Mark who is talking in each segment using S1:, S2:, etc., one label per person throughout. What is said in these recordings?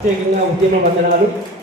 S1: Este Tenga un tiempo
S2: para a la luz.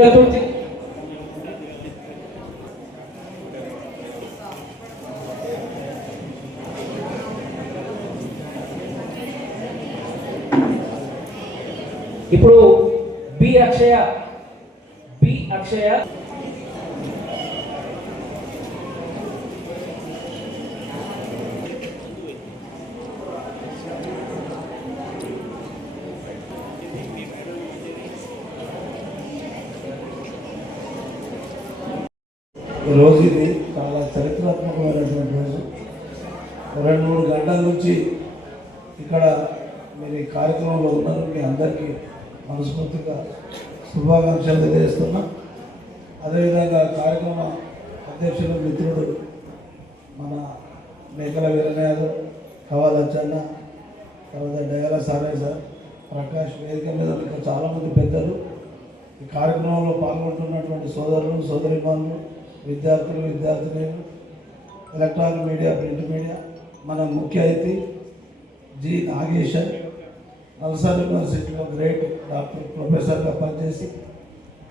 S1: Welcome ఇప్పుడు B Akshaya B Akshaya.
S3: రోజు ఇది చాలా చరిత్రాత్మకమైనటువంటి రోజు. రెండు మూడు గంటల నుంచి ఇక్కడ మీరు ఈ కార్యక్రమంలో ఉన్నారు మీ అందరికీ మనస్ఫూర్తిగా శుభాకాంక్షలు తెలియజేస్తున్నా. అదేవిధంగా కార్యక్రమ అధ్యక్షుడు మిత్రుడు మన మేకల వీరనాథ్ కవాల్ అచ్చన్న తర్వాత డయాల సారే సార్ ప్రకాష్ వేదిక మీద ఇంకా చాలామంది పెద్దలు. ఈ కార్యక్రమంలో పాల్గొంటున్నటువంటి సోదరులు సోదరిమణులు విద్యార్థులు విద్యార్థినులు ఎలక్ట్రానిక్ మీడియా ప్రింట్ మీడియా మన ముఖ్య అతిథి జి నాగేశ్వర్ నల్సార్ యూనివర్సిటీలో గ్రేట్ డాక్టర్ ప్రొఫెసర్గా పనిచేసి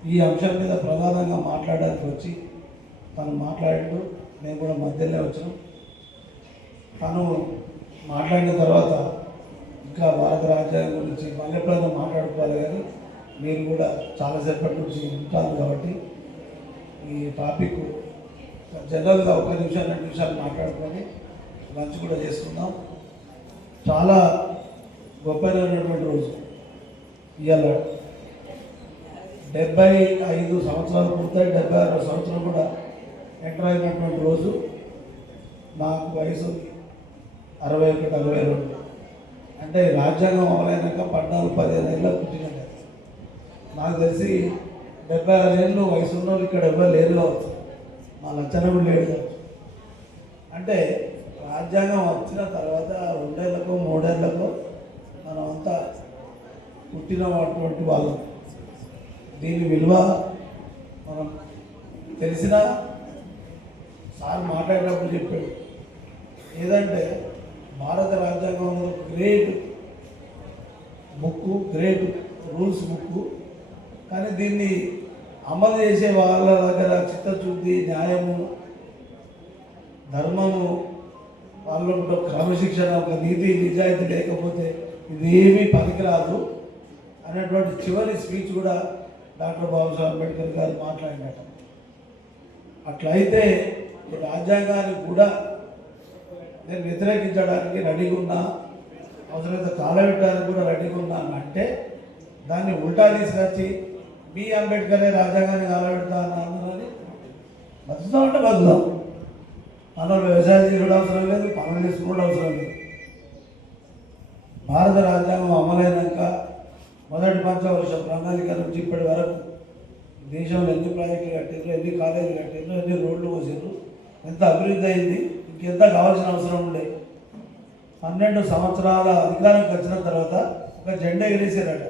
S3: ఈ అంశం మీద ప్రధానంగా మాట్లాడడానికి వచ్చి తను మాట్లాడిండు. మేము కూడా మధ్యలో వచ్చాం తను మాట్లాడిన తర్వాత ఇంకా భారత రాజ్యాంగం గురించి మళ్ళీ ఎప్పుడైనా మాట్లాడుకోవాలి కానీ మీరు కూడా చాలాసేపటి నుంచి ఉంటారు కాబట్టి ఈ టాపిక్ జనరల్గా ఒక నిమిషం రెండు నిమిషాలు మాట్లాడుకొని లంచ్ కూడా చేసుకుందాం. చాలా గొప్పైనటువంటి రోజు. ఇవాళ డెబ్బై ఐదు సంవత్సరాలు పూర్తయి డెబ్బై ఆరు సంవత్సరాలు కూడా ఎంటర్ అయినటువంటి రోజు. నాకు వయసు అరవై ఒకటి అరవై రెండు. అంటే రాజ్యాంగం అమలైనాక పద్నాలుగు పదిహేను ఏళ్ళ పుట్టినట్టు నాకు తెలిసి డెబ్బై ఆరు ఏళ్ళు వయసు ఉన్న వాళ్ళు ఇక్కడ ఎవ్వరు లేరు కావచ్చు మా లచ్చన కూడా లేడు కావచ్చు అంటే రాజ్యాంగం వచ్చిన తర్వాత రెండేళ్ళకు మూడేళ్ళకో మనం అంతా పుట్టినటువంటి వాళ్ళం. దీని విలువ మనం తెలిసిన సార్ మాట్లాడేటప్పుడు చెప్పాడు. ఏదంటే భారత రాజ్యాంగంలో great book great rules book కానీ దీన్ని అమలు చేసే వాళ్ళ దగ్గర చిత్తశుద్ధి న్యాయము ధర్మము వాళ్ళలో ఒక క్రమశిక్షణ ఒక నీతి నిజాయితీ లేకపోతే ఇది ఏమీ పనికిరాదు అనేటువంటి చివరి స్పీచ్ కూడా డాక్టర్ బాబాసాహెబ్ అంబేద్కర్ గారు మాట్లాడినట. అట్లయితే ఈ రాజ్యాంగాన్ని కూడా నేను వ్యతిరేకించడానికి రెడీగా ఉన్నా అవసరమైతే కాలబెట్టడానికి కూడా రెడీగా ఉన్నాను అంటే దాన్ని ఉల్టా తీసుకొచ్చి బి. అంబేద్కరే రాజ్యాంగాన్ని కాలబెడతా అన్నారని బతుకుతాం అంటే బతుకుతాం. మనం వ్యవసాయం చేయడం అవసరం లేదు పనులు చేసుకోవడం అవసరం లేదు. భారత రాజ్యాంగం అమలైనాక మొదటి పంచవర్ష ప్రణాళిక నుంచి ఇప్పటి వరకు దేశంలో ఎన్ని ప్రాజెక్టులు కట్టారు ఎన్ని కాలేజీలు కట్టారు ఎన్ని రోడ్లు పోసారు ఎంత అభివృద్ధి అయింది ఇంకెంత కావాల్సిన అవసరం ఉండే. పన్నెండు సంవత్సరాల అధికారంకి వచ్చిన తర్వాత ఒక జెండా ఎగిరేసారట.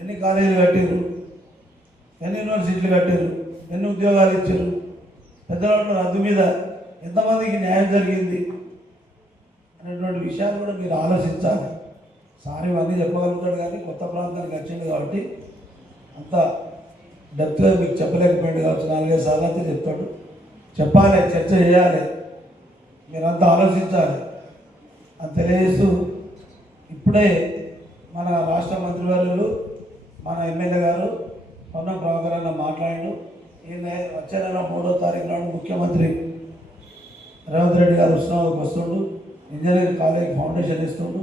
S3: ఎన్ని కాలేజీలు కట్టారు ఎన్ని యూనివర్సిటీలు కట్టారు ఎన్ని ఉద్యోగాలు ఇచ్చారు పెద్దవాళ్ళు రద్దు మీద ఎంతమందికి న్యాయం జరిగింది అనేటువంటి విషయాలు కూడా మీరు ఆలోచించాలి. సార్ ఇవన్నీ చెప్పగలుగుతాడు కానీ కొత్త ప్రాంతానికి వచ్చింది కాబట్టి అంత డెప్త్గా మీకు చెప్పలేకపోయింది కావచ్చు. నాలుగైదు సార్లు అయితే చెప్తాడు. చెప్పాలి చర్చ చేయాలి. మీరంతా ఆలోచించాలి. అని తెలియజేస్తూ ఇప్పుడే మన రాష్ట్ర మంత్రివర్యులు మన ఎమ్మెల్యే గారు పొన్న ప్రభాకర్ అన్న మాట్లాడు ఈ వచ్చే నెల మూడో తారీఖు నాడు ముఖ్యమంత్రి రేవంత్ రెడ్డి గారు ఉత్సవాలకు వస్తుండు. ఇంజనీరింగ్ కాలేజ్ ఫౌండేషన్ ఇస్తుండు.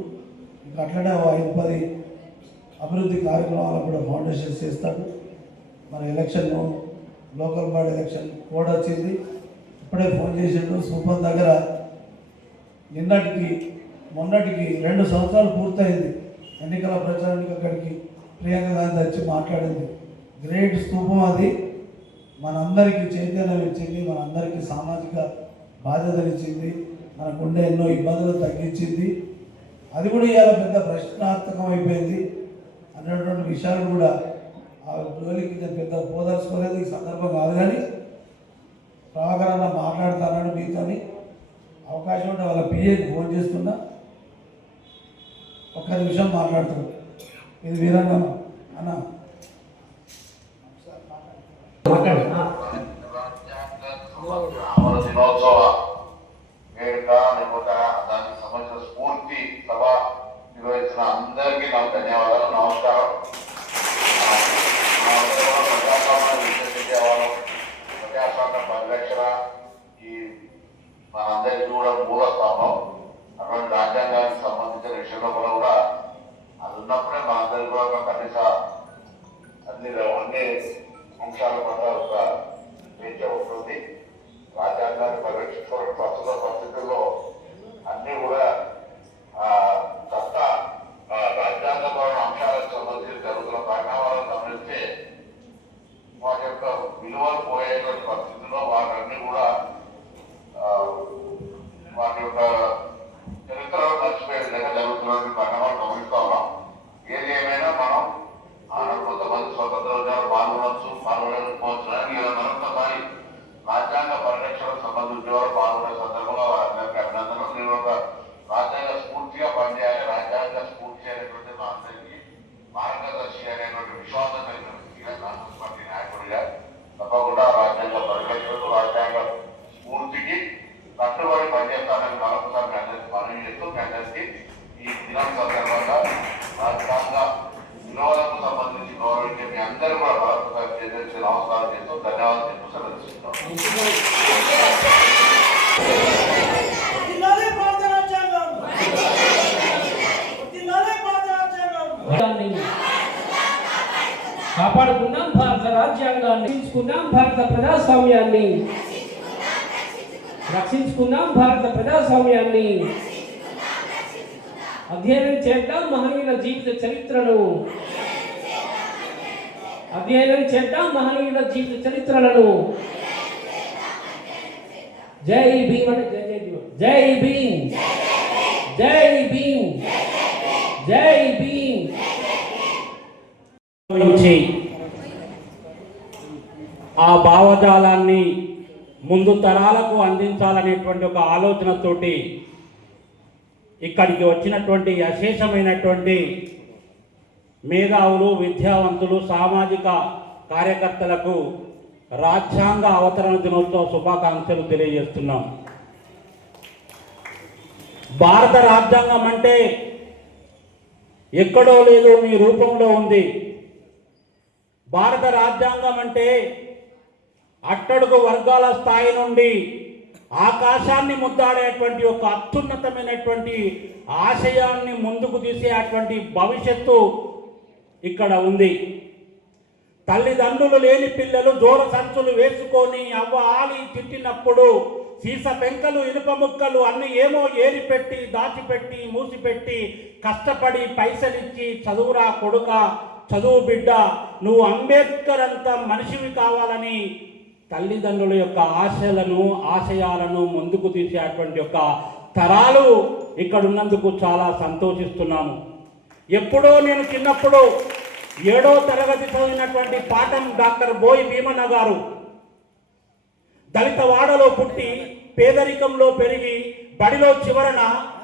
S3: ఇంకా అట్లనే ఐదు పది అభివృద్ధి కార్యక్రమాలకు కూడా ఫౌండేషన్ చేస్తాడు. మన election local body election code వచ్చింది. ఇప్పుడే ఫోన్ చేసిండు సూపర్ దగ్గర నిన్నటికి మొన్నటికి రెండు సంవత్సరాలు పూర్తయింది. ఎన్నికల ప్రచారానికి అక్కడికి ప్రియాంక గాంధీ వచ్చి మాట్లాడింది. గ్రేట్ స్థూపం అది. మనందరికీ చైతన్యం ఇచ్చింది మనందరికీ సామాజిక బాధ్యతలు ఇచ్చింది మనకు ఉండే ఎన్నో ఇబ్బందులు తగ్గించింది. అది కూడా ఇవాళ పెద్ద ప్రశ్నార్థకం అయిపోయింది. అన్నటువంటి విషయాలు కూడా ఆ జోలికి పెద్ద పోదలుచుకోలేదు ఈ సందర్భం కాదు కానీ ప్రభాకర్ అన్న మాట్లాడతానని మీతోని. అవకాశం ఉంటే వాళ్ళ పిఏకి ఫోన్ చేస్తున్నా. ఒక్క నిమిషం మాట్లాడుతున్నాను ఇది వీరంగం అన్న.
S4: దినోత్సవ వేడుక లేకపోతే దానికి సంబంధించిన స్ఫూర్తి సభ నిర్వహించిన అందరికీ నాకు ధన్యవాదాలు నమస్కారం ప్రజాస్వామ్య పరిరక్షణ ఈ మనందరికీ కూడా మూల స్తంభం అటువంటి రాజ్యాంగానికి సంబంధించిన విషయంలో కూడా అది ఉన్నప్పుడే మనందరికీ కూడా కనీస అన్ని అన్ని అంశాల పట్ల ఒక చర్చ ఉంటుంది. రాజ్యాంగాన్ని పరిరక్షించుకోవడం ప్రస్తుత పరిస్థితుల్లో అన్ని కూడా కొత్త ఆ, రాజ్యాంగపరమైన అంశాలకు సంబంధించి జరుగుతున్న పరిణామాలను గమనిస్తే వాటి యొక్క విలువలు పోయేటువంటి పరిస్థితుల్లో వాటన్నీ కూడా వాటి యొక్క అందరికీ మనవి చేస్తూ మీ అందరికీ ఈ దినం సందర్భంగా రాజ్యాంగ వినోదాలకు సంబంధించి గౌరవించే మీ అందరూ కూడా మరొకసారి చేసి నమస్కారం చేస్తూ ధన్యవాదాలు చెప్తూ సెలవు తీసుకుంటాం
S5: వర్ధిల్లాలి భారత రాజ్యాంగం వర్ధిల్లాలి భారత రాజ్యాంగం
S1: దాన్ని కాపాడుకుందాం భారత రాజ్యాంగాన్ని రక్షించుకుందాం భారత ప్రజాస్వామ్యాన్ని రక్షించుకుందాం భారత ప్రజాస్వామ్యాన్ని అధ్యయనం చేద్దాం మహనీయుల జీవిత చరిత్రను. అధ్యయనం చేద్దాం మహనీయుల జీవిత చరిత్రలను. జై భీమ్ అంటే జై జై భీమ్. జై భీమ్. జై భీమ్.
S6: నుంచి ఆ భావజాలాన్ని ముందు తరాలకు అందించాలనేటువంటి ఒక ఆలోచనతోటి ఇక్కడికి వచ్చినటువంటి అశేషమైనటువంటి మేధావులు విద్యావంతులు సామాజిక కార్యకర్తలకు రాజ్యాంగ అవతరణ దినోత్సవ శుభాకాంక్షలు తెలియజేస్తున్నాం. భారత రాజ్యాంగం అంటే ఎక్కడో లేదు మీ రూపంలో ఉంది. భారత రాజ్యాంగం అంటే అట్టడుగు వర్గాల స్థాయి నుండి ఆకాశాన్ని ముద్దాడేటువంటి ఒక అత్యున్నతమైనటువంటి ఆశయాన్ని ముందుకు తీసేటువంటి భవిష్యత్తు ఇక్కడ ఉంది. తల్లిదండ్రులు లేని పిల్లలు జోర సంచులు వేసుకొని అవ్వ ఆలి తిట్టినప్పుడు సీస పెంకలు ఇనుప ముక్కలు అన్ని ఏమో ఏరిపెట్టి దాచిపెట్టి మూసిపెట్టి కష్టపడి పైసలిచ్చి చదువురా కొడుక చదువు బిడ్డ నువ్వు అంబేద్కర్ అంత మనిషివి కావాలని తల్లిదండ్రుల యొక్క ఆశలను ఆశయాలను ముందుకు తీసేటువంటి యొక్క తరాలు ఇక్కడ ఉన్నందుకు చాలా సంతోషిస్తున్నాము ఎప్పుడో నేను చిన్నప్పుడు ఏడో తరగతి చదివినటువంటి పాఠం డాక్టర్ బోయి భీమన్న గారు దళిత వాడలో పుట్టి పేదరికంలో పెరిగి బడిలో చివరన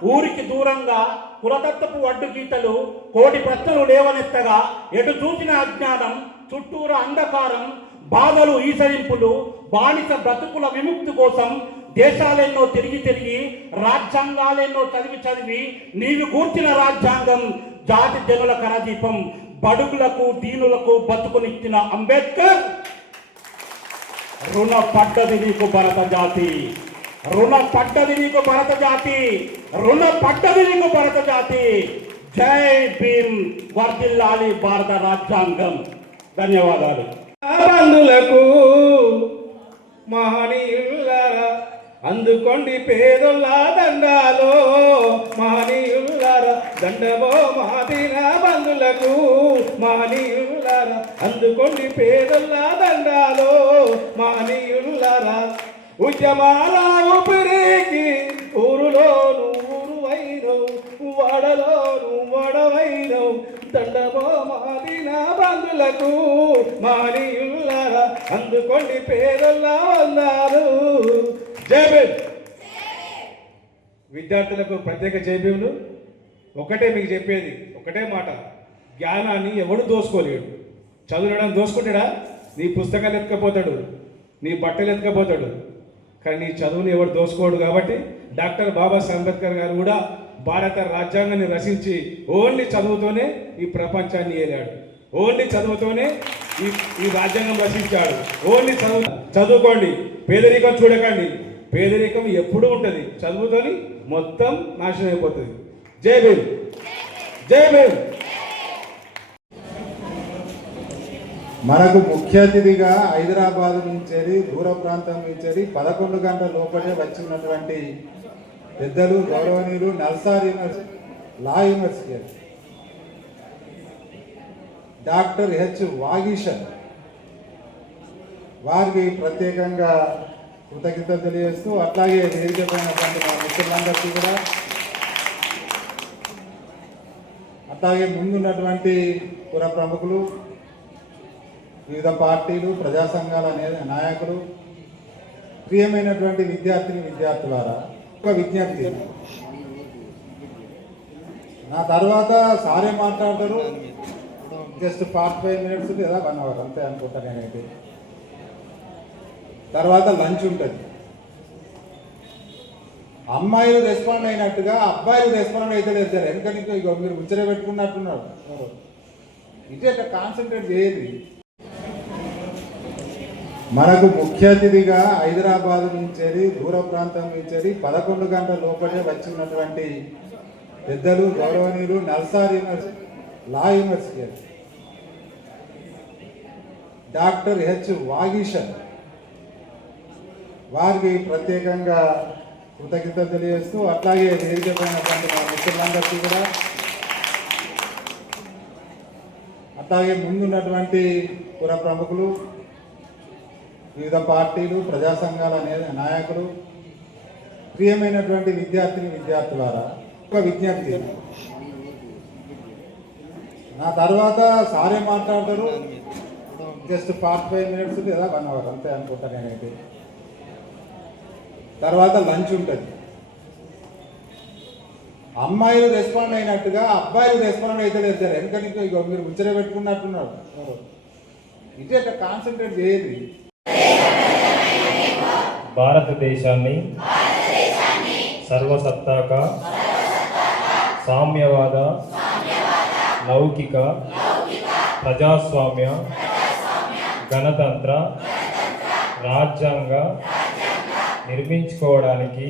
S6: ఊరికి దూరంగా కులతత్వపు అడ్డు గీతలు కోటి ప్రశ్నలు లేవనెత్తగా ఎటు చూసిన అజ్ఞానం చుట్టూరా అంధకారం బాధలు ఈసరింపులు బానిస బ్రతుకుల విముక్తి కోసం దేశాలెన్నో తిరిగి తిరిగి రాజ్యాంగాలెన్నో చదివి చదివి నీవు కూర్చిన రాజ్యాంగం జాతి జనుల కరదీపం బడుగులకు దీనులకు బతుకునిచ్చిన అంబేద్కర్. రుణ పడ్డది నీకు భరత జాతి. రుణ పడ్డది నీకు భరత జాతి. రుణ పడ్డది నీకు భరత జాతి. జై భీమ్ వర్దిల్లాలి భారత రాజ్యాంగం. ధన్యవాదాలు.
S1: బంధులకు మహనీయులారా అందుకోండి పేదొల్ల దండాలో మహనీయులారా దండవో మాదిన బంధులకు మహనీయులారా అందుకోండి పేదొల్ల దండాలో మహనీయులారా. ఉద్యమాల ఊపిరికి ఊరులోను ఊరు అయినవు వడలోను వడవైనవు దండమో మాదిన బంధులకు మానీయులారా అందుకోండి పేదల్లా ఉన్నారు జయబేన్ విద్యార్థులకు ప్రత్యేక జయభీములు ఒకటే మీకు చెప్పేది ఒకటే మాట. జ్ఞానాన్ని ఎవడు దోసుకోలేడు. చదువుడం దోసుకుంటాడా? నీ పుస్తకాలు ఎత్తుకపోతాడు నీ బట్టలు ఎత్తుకపోతాడు. కానీ నీ చదువుని ఎవడు దోసుకోడు కాబట్టి డాక్టర్ బాబాసాహెబ్ అంబేద్కర్ గారు కూడా భారత రాజ్యాంగాన్ని రచించి ఓన్లీ చదువుతోనే ఈ ప్రపంచాన్ని ఏలాడు. ఓన్లీ చదువుతోనే ఈ ఈ రాజ్యాంగం రచించాడు. ఓన్లీ చదువు చదువుకోండి. పేదరికం చూడకండి. పేదరికం ఎప్పుడూ ఉంటుంది. చదువుతోని మొత్తం నాశనం అయిపోతుంది. జై భీమ్. జై భీమ్.
S2: మనకు ముఖ్య అతిథిగా హైదరాబాద్ నుంచి దూర ప్రాంతం నుంచి పదకొండు గంటల లోపలే వచ్చినటువంటి పెద్దలు గౌరవనీయులు NALSAR university law university doctor H Vageeshan వారికి ప్రత్యేకంగా కృతజ్ఞతలు తెలియజేస్తూ అట్లాగే వేదికమైనటువంటి మా మిత్రులందరికీ కూడా అట్లాగే ముందున్నటువంటి పుర ప్రముఖులు వివిధ పార్టీలు ప్రజా సంఘాల నాయకులు ప్రియమైనటువంటి విద్యార్థిని విద్యార్థులారా ఒక విజ్ఞప్తి. నా తర్వాత సారే మాట్లాడతారు. జస్ట్ ఫార్టీ ఫైవ్ మినిట్స్ లేదా వన్ అవర్ అంతే అనుకుంటా నేనైతే. తర్వాత లంచ్ ఉంటుంది. అమ్మాయిలు రెస్పాండ్ అయినట్టుగా అబ్బాయిలు రెస్పాండ్ అయితే లేదు సార్. ఎందుకంటే ఇంకా ఇగో మీరు ముచ్చట పెట్టుకున్నట్టున్నారు. ఇదే కాన్సన్ట్రేట్ చేయదు మనకు ముఖ్య అతిథిగా హైదరాబాద్ నుంచి దూర ప్రాంతం నుంచి పదకొండు గంటల లోపలే వచ్చినటువంటి పెద్దలు గౌరవనీయులు NALSAR university law university doctor H Vageeshan వారికి ప్రత్యేకంగా కృతజ్ఞత తెలియజేస్తూ అట్లాగే వేదికమైనటువంటి మా మిత్రులందరికీ కూడా అట్లాగే ముందున్నటువంటి పుర ప్రముఖులు వివిధ పార్టీలు ప్రజా సంఘాల నాయకులు ప్రియమైనటువంటి విద్యార్థిని విద్యార్థులారా ఒక విజ్ఞప్తి. నా తర్వాత సారే మాట్లాడతారు. జస్ట్ ఫార్టీ ఫైవ్ మినిట్స్ లేదా వన్ అవర్ అంతే అనుకుంటా నేనైతే. తర్వాత లంచ్ ఉంటుంది. అమ్మాయిలు రెస్పాండ్ అయినట్టుగా అబ్బాయిలు రెస్పాండ్ అయితే లేదు సార్. ఎందుకంటే ఇగో మీరు ముచ్చట పెట్టుకున్నట్టున్నారు. ఇదే కాన్సన్ట్రేట్ చేయదు
S7: భారతదేశాన్ని సర్వసత్తాక సామ్యవాద లౌకిక ప్రజాస్వామ్య గణతంత్ర రాజ్యాంగ నిర్మించుకోవడానికి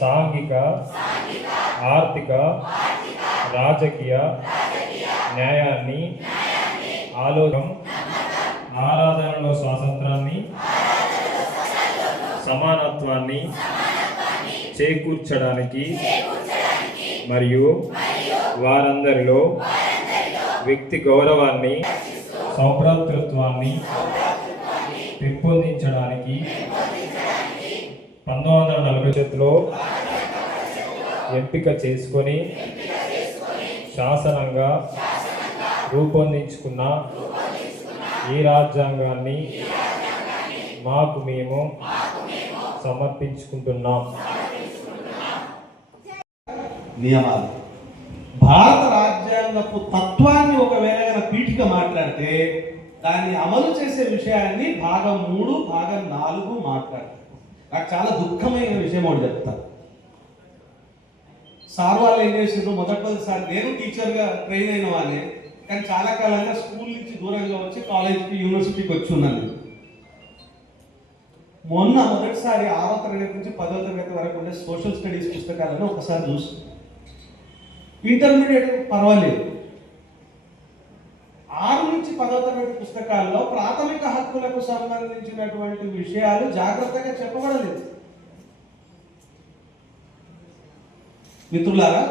S7: సాంఘిక ఆర్థిక రాజకీయ న్యాయాన్ని ఆలోచన ఆరాధనలో స్వాతంత్రాన్ని సమానత్వాన్ని చేకూర్చడానికి మరియు వారందరిలో వ్యక్తి గౌరవాన్ని సౌభ్రాతృత్వాన్ని పెంపొందించడానికి పంతొమ్మిది వందల నలభై చేతిలో ఎంపిక చేసుకొని శాసనంగా రూపొందించుకున్న ఈ రాజ్యాంగాన్ని మాకు మేము సమర్పించుకుంటున్నాం.
S8: నియమాలు. భారత రాజ్యాంగపు తత్వాన్ని ఒకవేళ పీఠిక మాట్లాడితే దాన్ని అమలు చేసే విషయాన్ని భాగం మూడు భాగం నాలుగు మాట్లాడతారు. నాకు చాలా దుఃఖమైన విషయం ఒకటి చెప్తాను సార్ వాళ్ళు ఏం చేసిండ్రు? మొదటిసారి నేను టీచర్గా ట్రైన్ అయిన వాళ్ళే. కానీ చాలా కాలంగా స్కూల్ నుంచి దూరంగా వచ్చి కాలేజ్కి యూనివర్సిటీకి వచ్చి ఉన్నాను. మొన్న మొదటిసారి ఆరో తరగతి నుంచి పదో తరగతి వరకు ఉండే సోషల్ స్టడీస్ పుస్తకాలను ఒకసారి చూసి. ఇంటర్మీడియట్ పర్వాలేదు. ఆరు నుంచి పదో తరగతి పుస్తకాల్లో ప్రాథమిక హక్కులకు సంబంధించినటువంటి విషయాలు జాగ్రత్తగా చెప్పబడలేదు. మిత్రులారా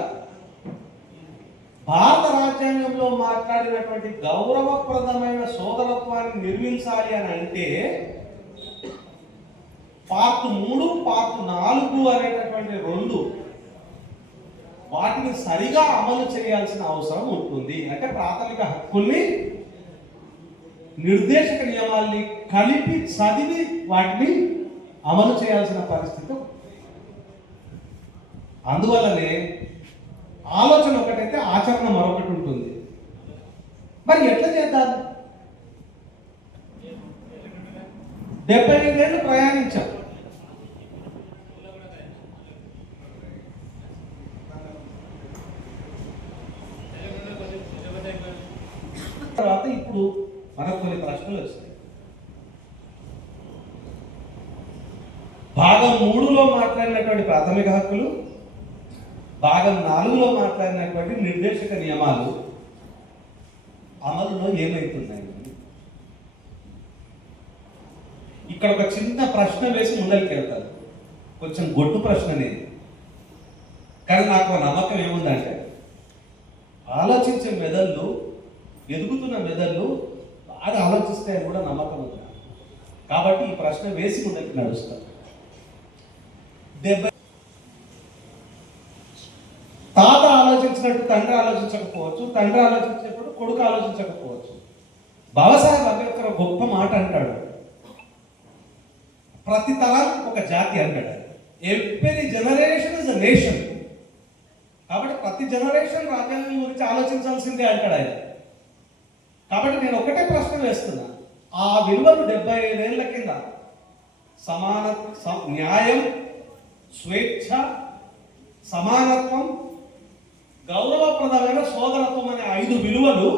S8: భారత రాజ్యాంగంలో మాట్లాడినటువంటి గౌరవప్రదమైన సోదరత్వాన్ని నిర్మించాలి అని అంటే పార్ట్ మూడు పార్ట్ నాలుగు అనేటటువంటి రెండు వాటిని సరిగా అమలు చేయాల్సిన అవసరం ఉంటుంది. అంటే ప్రాథమిక హక్కుల్ని నిర్దేశక నియమాల్ని కలిపి చదివి వాటిని అమలు చేయాల్సిన పరిస్థితి అందువల్లనే ఆలోచన ఒకటైతే ఆచరణ మరొకటి ఉంటుంది. మరి ఎట్లా చేద్దాం? డెబ్బై ఐదేళ్ళు ప్రయాణించాం. తర్వాత ఇప్పుడు మనకు కొన్ని ప్రశ్నలు వస్తాయి. భాగం మూడులో మాట్లాడినటువంటి ప్రాథమిక హక్కులు భాగం నాలుగులో మాట్లాడినటువంటి నిర్దేశక నియమాలు అమలులో ఏమైతున్నాయి? ఇక్కడ ఒక చిన్న ప్రశ్న వేసి ముందరికి వెళ్తారు కొంచెం గొడ్డు ప్రశ్న అనేది. కానీ నాకు నమ్మకం ఏముందంటే ఆలోచించే మెదళ్ళు ఎదుగుతున్న మెదళ్ళు బాగా ఆలోచిస్తాయని కూడా నమ్మకం ఉంది కాబట్టి ఈ ప్రశ్న వేసి ముందరికి నడుస్తారు దెబ్బ ఆలోచించినట్టు తండ్రి ఆలోచించకపోవచ్చు తండ్రి ఆలోచించినప్పుడు కొడుకు ఆలోచించకపోవచ్చు. బాబాసాహెబ్ అంబేద్కర్ గొప్ప మాట అంటాడు. ప్రతి తరం ఒక జాతి అంటాడు. Every generation is a nation. కాబట్టి ప్రతి జనరేషన్ రాజ్యాంగం గురించి ఆలోచించాల్సిందే అంటాడు ఆయన. కాబట్టి నేను ఒకటే ప్రశ్న వేస్తున్నా. ఆ విలువలు డెబ్బై ఐదేళ్ళ కింద సమాన స- న్యాయం స్వేచ్ఛ సమానత్వం గౌరవప్రదమైన సోదరత్వం అనే ఐదు విలువలు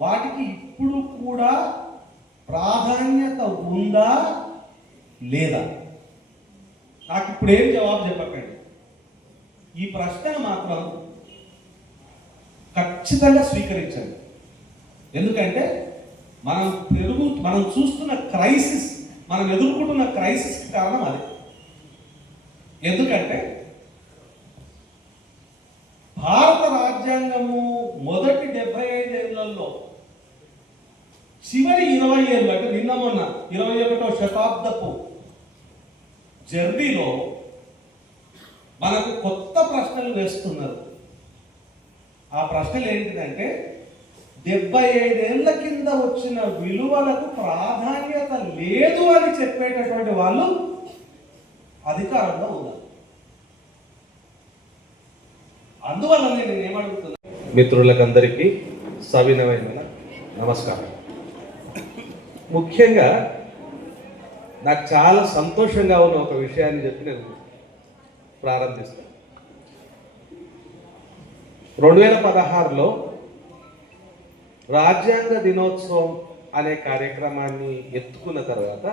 S8: వాటికి ఇప్పుడు కూడా ప్రాధాన్యత ఉందా లేదా? నాకు ఇప్పుడు ఏం జవాబు చెప్పకండి. ఈ ప్రశ్నను మాత్రం ఖచ్చితంగా స్వీకరించండి. ఎందుకంటే మనం పెరుగు మనం చూస్తున్న క్రైసిస్ మనం ఎదుర్కొంటున్న క్రైసిస్ కారణం అదే. ఎందుకంటే భారత రాజ్యాంగము మొదటి డెబ్బై ఐదేళ్ళలో చివరి ఇరవై ఏళ్ళు అంటే నిన్న మొన్న ఇరవై ఒకటో శతాబ్దపు జర్నీలో మనకు కొత్త ప్రశ్నలు వేస్తున్నారు. ఆ ప్రశ్నలు ఏంటిదంటే డెబ్బై ఐదేళ్ళ కింద వచ్చిన విలువలకు ప్రాధాన్యత లేదు అని చెప్పేటటువంటి వాళ్ళు అధికారంలో ఉన్నారు. అందువల్ల నేను ఏమడుగుతున్నా?
S9: మిత్రులకందరికీ సవినమైన నమస్కారం. ముఖ్యంగా నాకు చాలా సంతోషంగా ఉన్న ఒక విషయాన్ని చెప్పి నేను ప్రారంభిస్తాను రెండు వేల పదహారులో రాజ్యాంగ దినోత్సవం అనే కార్యక్రమాన్ని ఎత్తుకున్న తర్వాత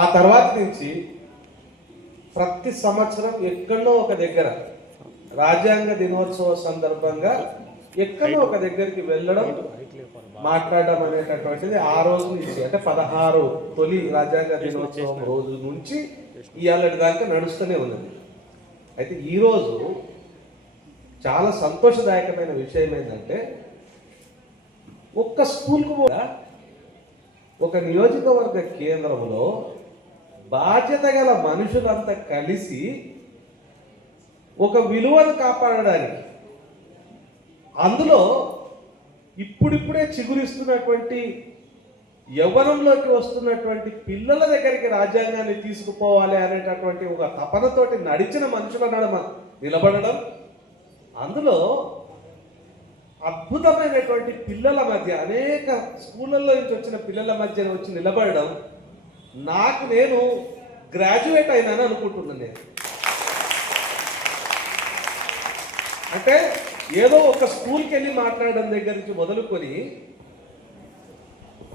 S9: ఆ తర్వాత నుంచి ప్రతి సంవత్సరం ఎక్కడో ఒక దగ్గర రాజ్యాంగ దినోత్సవ సందర్భంగా ఎక్కడో ఒక దగ్గరికి వెళ్ళడం మాట్లాడడం అనేటటువంటిది ఆ రోజు నుంచి అంటే పదహారు తొలి రాజ్యాంగ దినోత్సవం రోజు నుంచి ఇవాళ దాకా నడుస్తూనే ఉన్నది. అయితే ఈరోజు చాలా సంతోషదాయకమైన విషయం ఏంటంటే ఒక్క స్కూల్కు కూడా ఒక నియోజకవర్గ కేంద్రంలో బాధ్యత గల మనుషులంతా కలిసి ఒక విలువను కాపాడడానికి. అందులో
S8: ఇప్పుడిప్పుడే చిగురిస్తున్నటువంటి యవ్వనంలోకి వస్తున్నటువంటి పిల్లల దగ్గరికి రాజ్యాంగాన్ని తీసుకుపోవాలి అనేటటువంటి ఒక తపనతోటి నడిచిన మనుషుల నడమ నిలబడడం. అందులో అద్భుతమైనటువంటి పిల్లల మధ్య అనేక స్కూళ్ళల్లో నుంచి వచ్చిన పిల్లల మధ్య వచ్చి నిలబడడం నాకు నేను గ్రాడ్యుయేట్ అయినాను అనుకుంటున్నాను నేను. అంటే ఏదో ఒక స్కూల్కి వెళ్ళి మాట్లాడడం దగ్గర నుంచి మొదలుకొని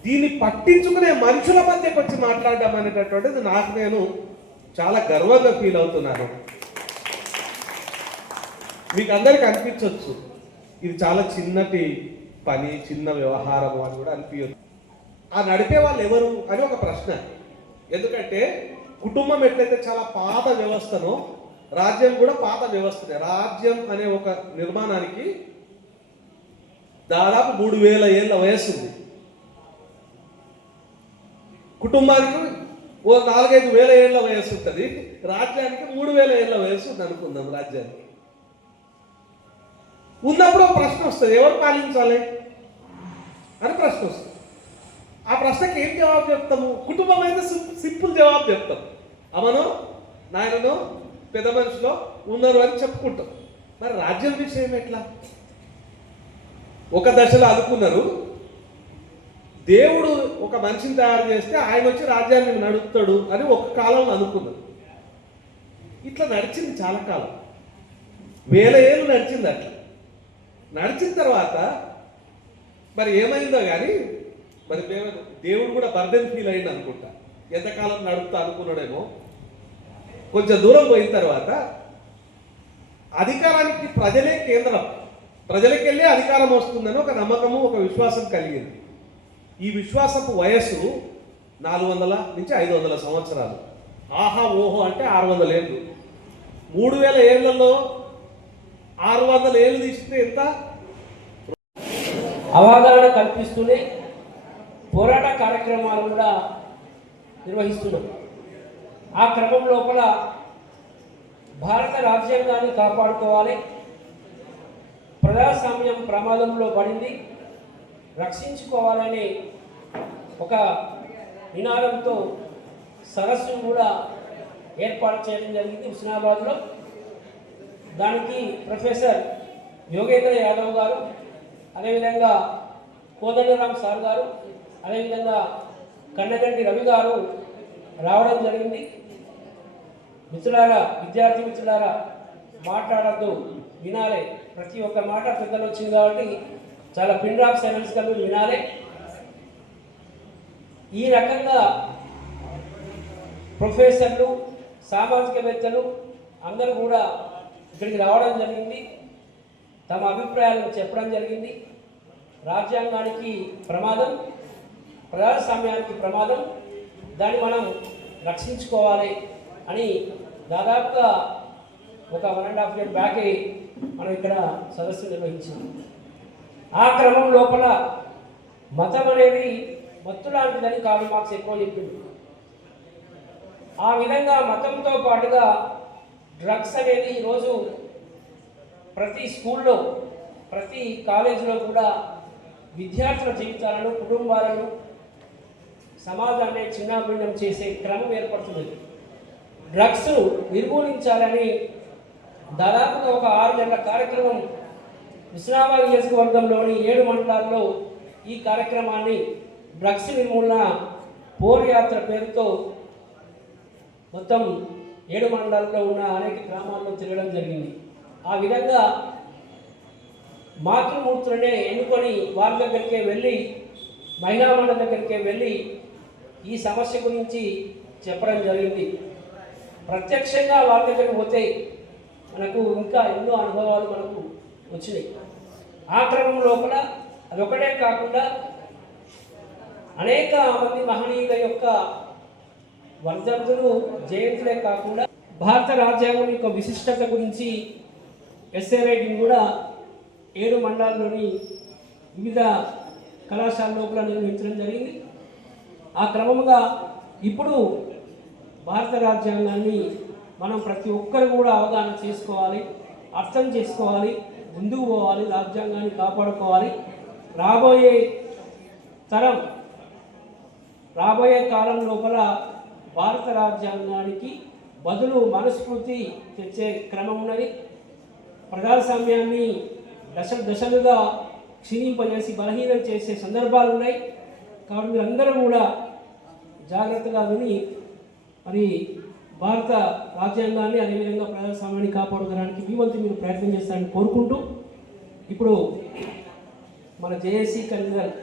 S8: దీన్ని పట్టించుకునే మనుషుల మధ్యకి వచ్చి మాట్లాడడం అనేటటువంటిది నాకు నేను చాలా గర్వంగా ఫీల్ అవుతున్నాను. మీకు అందరికి అనిపించవచ్చు ఇది చాలా చిన్నటి పని చిన్న వ్యవహారం అని కూడా అనిపించదు ఆ నడిపే వాళ్ళు ఎవరు అని ఒక ప్రశ్న. ఎందుకంటే కుటుంబం ఎట్లయితే చాలా పాత వ్యవస్థనో రాజ్యం కూడా పాత వ్యవస్థనే. రాజ్యం అనే ఒక నిర్మాణానికి దాదాపు మూడు వేల ఏళ్ళ వయస్సు ఉంది. కుటుంబానికి ఓ నాలుగైదు వేల ఏళ్ళ వయస్సు ఉంటుంది. రాజ్యానికి మూడు వేల ఏళ్ళ వయస్సు ఉంది అనుకుందాం రాజ్యానికి. ఉన్నప్పుడు ప్రశ్న వస్తుంది. ఎవరు పాలించాలి? అని ప్రశ్న వస్తుంది. ఆ ప్రశ్నకి ఏం జవాబు చెప్తాము? కుటుంబం అయితే సింపుల్ జవాబు చెప్తాం. అమ్మను నాయనను పెద్ద మనుషులో ఉన్నారు అని చెప్పుకుంటాం. మరి రాజ్యం విషయం ఎట్లా? ఒక దశలో అనుకున్నారు దేవుడు ఒక మనిషిని తయారు చేస్తే ఆయన వచ్చి రాజ్యాన్ని నడుపుతాడు అని ఒక కాలంలో అనుకున్నారు. ఇట్లా నడిచింది చాలా కాలం. వేల ఏళ్ళు నడిచింది అట్లా. నడిచిన తర్వాత మరి ఏమైందో కానీ మరి దేవ- దేవుడు కూడా బర్డెన్ ఫీల్ అయింది అనుకుంటా. ఎంతకాలం నడుపుతా అనుకున్నాడేమో. కొంచెం దూరం పోయిన తర్వాత అధికారానికి ప్రజలే కేంద్రం. ప్రజలకి వెళ్ళే అధికారం వస్తుందని ఒక నమ్మకము ఒక విశ్వాసం కలిగింది. ఈ విశ్వాసపు వయస్సు నాలుగు వందల నుంచి ఐదు వందల సంవత్సరాలు. ఆహా ఓహో అంటే ఆరు వందల ఏళ్ళు. మూడు వేల ఏళ్ళలో ఆరు వందల ఏళ్ళు తీస్తే ఎంత?
S10: అవగాహన కల్పిస్తూనే పోరాట కార్యక్రమాలు కూడా నిర్వహిస్తున్నాం. ఆ క్రమం లోపల భారత రాజ్యాంగాన్ని కాపాడుకోవాలి. ప్రజాస్వామ్యం ప్రమాదంలో పడింది. రక్షించుకోవాలనే ఒక నినాదంతో సరస్సును కూడా ఏర్పాటు చేయడం జరిగింది హుస్నాబాద్లో. దానికి ప్రొఫెసర్ యోగేంద్ర యాదవ్ గారు అదేవిధంగా కోదండరామ్ సార్ గారు అదేవిధంగా కన్నగంటి రవి గారు రావడం జరిగింది. మిత్రులారా విద్యార్థి మిత్రులారా మాట్లాడద్దు వినాలే. ప్రతి ఒక్క మాట పెద్దలు వచ్చింది కాబట్టి చాలా పిన్ డ్రాప్ సైలెన్స్గా మీరు వినాలే. ఈ రకంగా ప్రొఫెసర్లు సామాజికవేత్తలు అందరూ కూడా ఇక్కడికి రావడం జరిగింది. తమ అభిప్రాయాలను చెప్పడం జరిగింది. రాజ్యాంగానికి ప్రమాదం. ప్రజాస్వామ్యానికి ప్రమాదం దాన్ని మనం రక్షించుకోవాలి అని దాదాపుగా ఒక one and half year back మనం ఇక్కడ సదస్సు నిర్వహించాం. ఆ క్రమం లోపల మతం అనేది మత్తు లాంటిదని కాదు మార్క్స్ ఎక్కువ చెప్పింది ఆ విధంగా మతంతో పాటుగా డ్రగ్స్ అనేది ఈరోజు ప్రతి స్కూల్లో ప్రతి కాలేజీలో కూడా విద్యార్థుల జీవితాలను కుటుంబాలను సమాజాన్ని చిన్నాభిన్నం చేసే క్రమం ఏర్పడుతున్నది. డ్రగ్స్ నిర్మూలించాలని దాదాపుగా ఒక ఆరు నెలల కార్యక్రమం విశ్రామాబాద్ నియోజకవర్గంలోని ఏడు మండలాల్లో ఈ కార్యక్రమాన్ని డ్రగ్స్ నిర్మూలన పోర్ యాత్ర పేరుతో మొత్తం ఏడు మండలాల్లో ఉన్న అనేక గ్రామాల్లో తిరగడం జరిగింది. ఆ విధంగా మాతృమూర్తులనే ఎన్నుకొని వారి దగ్గరికే వెళ్ళి మహిళా మండలి దగ్గరికే వెళ్ళి ఈ సమస్య గురించి చెప్పడం జరిగింది. ప్రత్యక్షంగా వాళ్ళ దగ్గరికి పోతే మనకు ఇంకా ఎన్నో అనుభవాలు మనకు వచ్చినాయి. ఆ క్రమం లోపల అదొకటే కాకుండా అనేక మంది మహనీయుల యొక్క వర్ధంతులు జయంతులే కాకుండా భారత రాజ్యాంగం యొక్క విశిష్టత గురించి ఎస్ఏ రైటింగ్ కూడా ఏడు మండలాల్లోని వివిధ కళాశాల లోపల నిర్వహించడం జరిగింది. ఆ క్రమంగా ఇప్పుడు భారత రాజ్యాంగాన్ని మనం ప్రతి ఒక్కరు కూడా అవగాహన చేసుకోవాలి అర్థం చేసుకోవాలి ముందుకు పోవాలి రాజ్యాంగాన్ని కాపాడుకోవాలి. రాబోయే తరం రాబోయే కాలం లోపల భారత రాజ్యాంగానికి బదులు మనస్ఫూర్తి తెచ్చే క్రమం ఉన్నది ప్రజాస్వామ్యాన్ని దశ దశలుగా క్షీణింపజేసి బలహీనం చేసే సందర్భాలు ఉన్నాయి కాబట్టి మీరందరూ కూడా జాగ్రత్తగా విని మరి భారత రాజ్యాంగాన్ని అదేవిధంగా ప్రజాస్వామ్యాన్ని కాపాడుకోవడానికి మీ వంతు మీరు ప్రయత్నం చేస్తారని కోరుకుంటూ ఇప్పుడు మన జేఏసీ కన్వీనర్